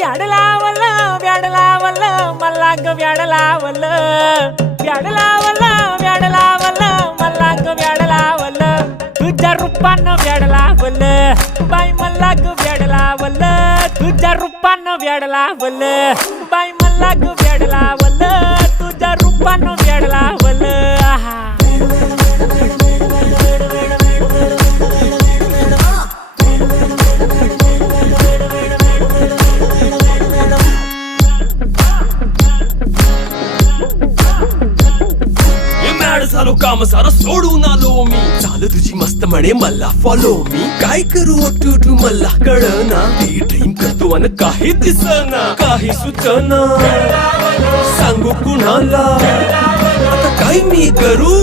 व्याड लावलं व्याड लावलं मला ग व्याड लावलं व्याड लावलं व्याड लावलं मला ग व्याड लावलं तुझ्या रूपानं व्याड लावलं बाई मला ग व्याड लावलं तुझ्या रूपानं व्याड लावलं बाई मला ग व्याड लावलं तुझ्या रूपानं व्याड लावलं आहा झालो काम सारं सोडून आलो मी चाल तुझी मस्त म्हणे मला फॉलो मी काय करू टू मला कळना ती ड्रीम करतो आणि काही दिसना काही सुचना सांगू कुणाला आता काय मी करू